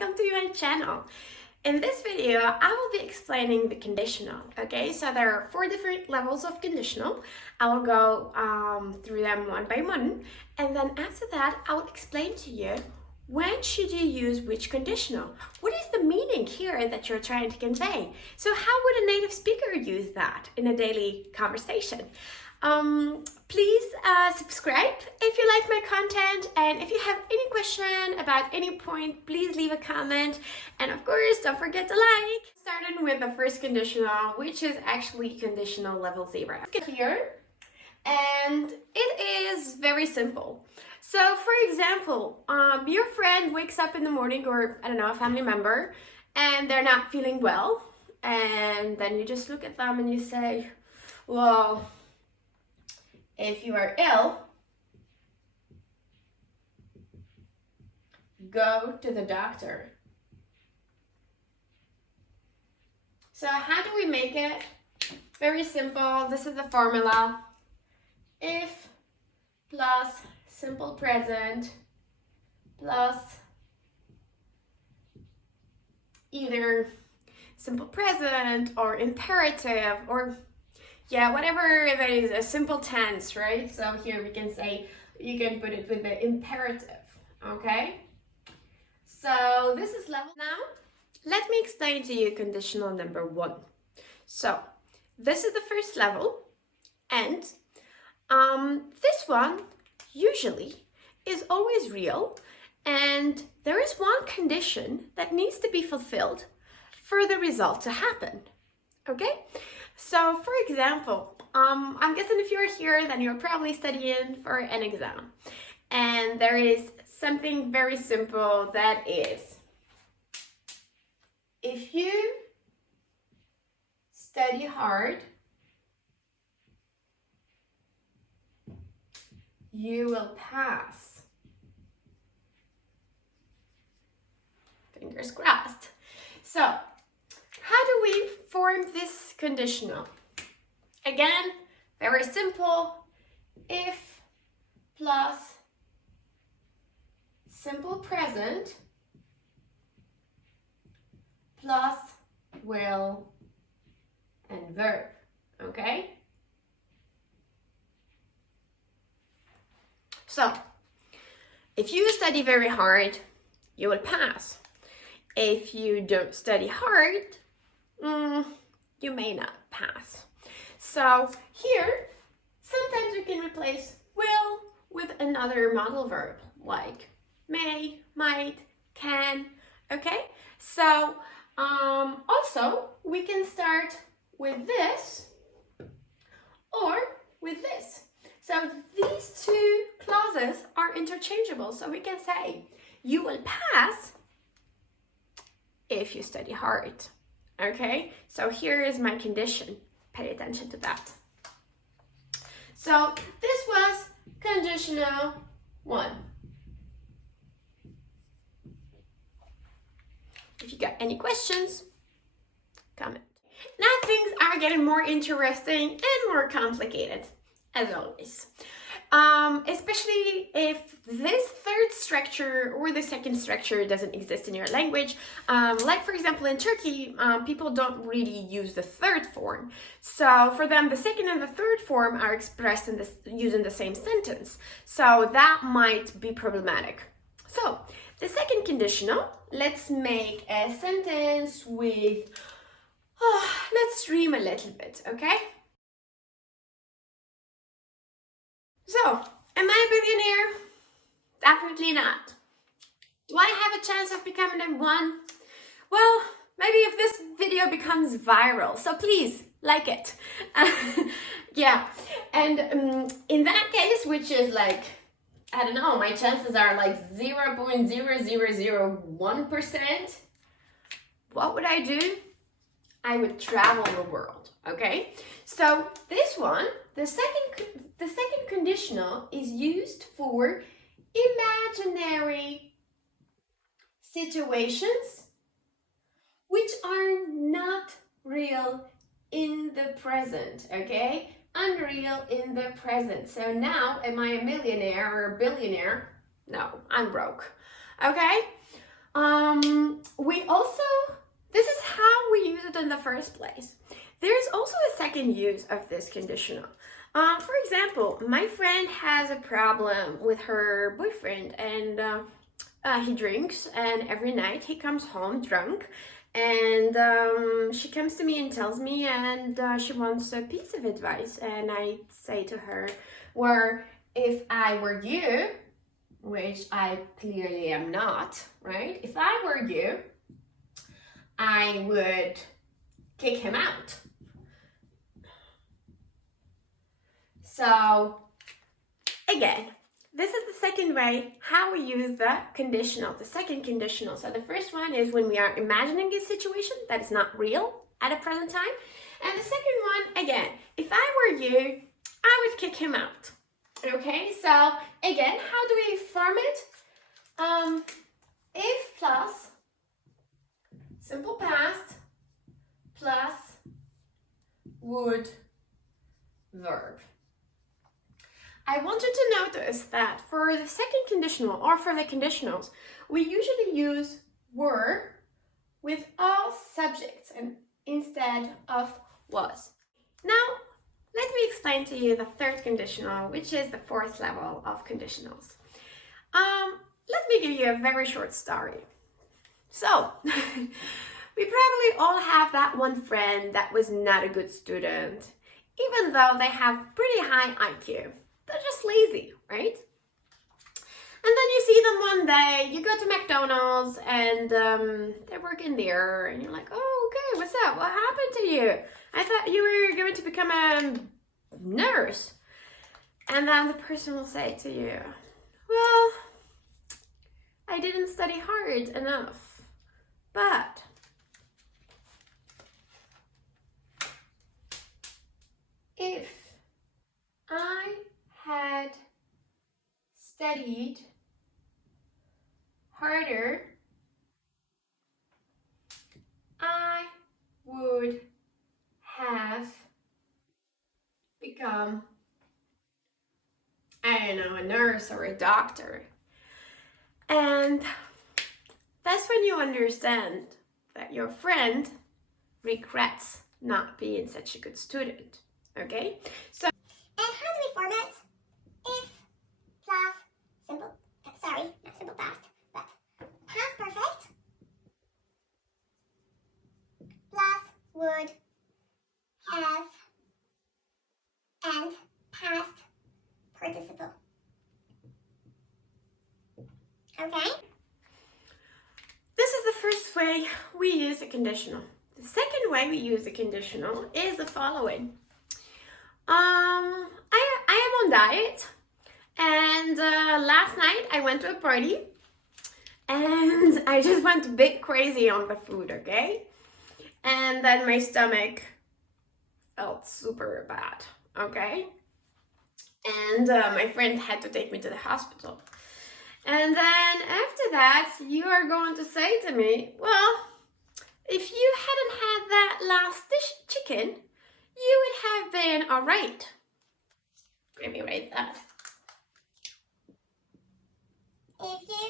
welcome to my channel. In this video, I will be explaining the conditional, okay? So there are 4 different levels of conditional. I will go through them one by one, and then after that, I will explain to you when should you use which conditional? What is the meaning here that you're trying to convey? So how would a native speaker use that in a daily conversation? Please subscribe if you like my content, and if you have any question about any point, please leave a comment, and of course don't forget to like. Starting with the first conditional, which is actually conditional level 0. Here, and it is very simple. So for example, your friend wakes up in the morning, or I don't know, a family member, and they're not feeling well, and then you just look at them and you say, well, if you are ill, go to the doctor. So how do we make it? Very simple. This is the formula. If plus simple present plus either simple present or imperative, or whatever that is, a simple tense, right? So here we can say, you can put it with the imperative, okay? So this is level. Now, let me explain to you conditional number 1. So this is the first level, and this one usually is always real, and there is one condition that needs to be fulfilled for the result to happen, okay? So for example, I'm guessing if you're here, then you're probably studying for an exam. And there is something very simple that is, if you study hard, you will pass. Fingers crossed. So, how do we form this conditional? Again, very simple. If plus simple present plus will and verb, okay? So, if you study very hard, you will pass. If you don't study hard, you may not pass. So here, sometimes we can replace will with another modal verb, like may, might, can, okay? So also, we can start with this or with this. So these 2 clauses are interchangeable. So we can say, you will pass if you study hard. Okay, so here is my condition. Pay attention to that. So this was conditional 1. If you got any questions, comment. Now things are getting more interesting and more complicated, as always. Especially if this third structure or the second structure doesn't exist in your language. Like for example in Turkey, people don't really use the third form. So for them, the second and the third form are expressed in using the same sentence. So that might be problematic. So the second conditional, let's make a sentence with, let's dream a little bit, okay? So, am I a billionaire? Definitely not. Do I have a chance of becoming one? Well, maybe if this video becomes viral, so please like it. Yeah, and in that case, which is like, I don't know, my chances are like 0.0001%. What would I do? I would travel the world, okay? So this one, the second conditional is used for imaginary situations which are not real in the present, okay? Unreal in the present. So now, am I a millionaire or a billionaire? No, I'm broke, okay? We also, this is how we use it in the first place. There's also a second use of this conditional. For example, my friend has a problem with her boyfriend, and he drinks, and every night he comes home drunk, and she comes to me and tells me, and she wants a piece of advice, and I say to her, well, if I were you, which I clearly am not, right? If I were you, I would kick him out. So again, this is the second way how we use the conditional, the second conditional. So the first one is when we are imagining a situation that is not real at a present time. And the second one, again, if I were you, I would kick him out. Okay, so again, how do we form it? If plus simple past plus would verb. I want you to notice that for the second conditional or for the conditionals, we usually use were with all subjects and instead of was. Now, let me explain to you the third conditional, which is the fourth level of conditionals. Let me give you a very short story. So, we probably all have that one friend that was not a good student, even though they have pretty high IQ. They're just lazy, right? And then you see them one day, you go to McDonald's and they're working there and you're like, oh, okay, what's up? What happened to you? I thought you were going to become a nurse. And then the person will say to you, well, I didn't study hard enough, but if I had studied harder, I would have become, I don't know, a nurse or a doctor. And that's when you understand that your friend regrets not being such a good student, okay? So, and how do we form it? If plus simple, sorry, not simple past, but past perfect plus would have and past participle. Okay? this is the first way we use a conditional. The second way we use a conditional is the following. I am on diet, and last night I went to a party and I just went a bit crazy on the food, okay? And then my stomach felt super bad, okay? And my friend had to take me to the hospital. And then after that, you are going to say to me, well, if you hadn't had that last chicken, you would have been all right. Let me write that. If you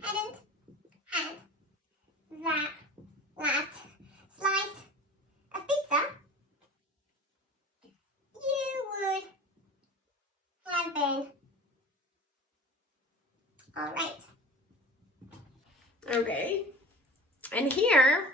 hadn't had that last slice of pizza, you would have been all right. Okay. And here,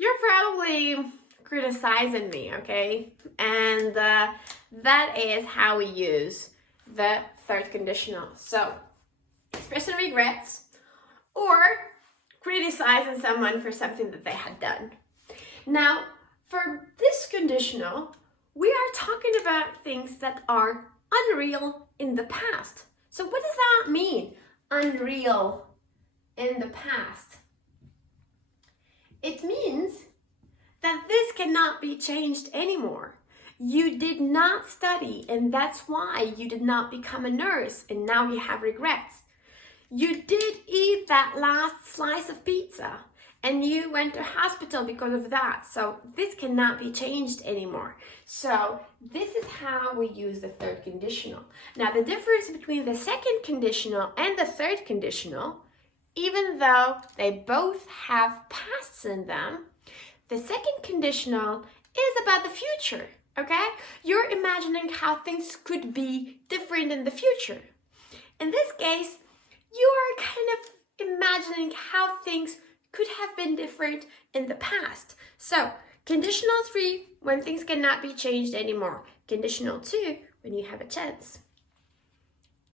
you're probably criticizing me, okay? And that is how we use the third conditional. So, expressing regrets or criticizing someone for something that they had done. Now, for this conditional, we are talking about things that are unreal in the past. So what does that mean? Unreal in the past. It means that this cannot be changed anymore. You did not study, and that's why you did not become a nurse, and now you have regrets. You did eat that last slice of pizza, and you went to hospital because of that. So this cannot be changed anymore. So this is how we use the third conditional. Now the difference between the second conditional and the third conditional even though they both have pasts in them. The second conditional is about the future, okay? You're imagining how things could be different in the future. In this case, you are kind of imagining how things could have been different in the past. So, conditional 3, when things cannot be changed anymore. Conditional 2, when you have a chance.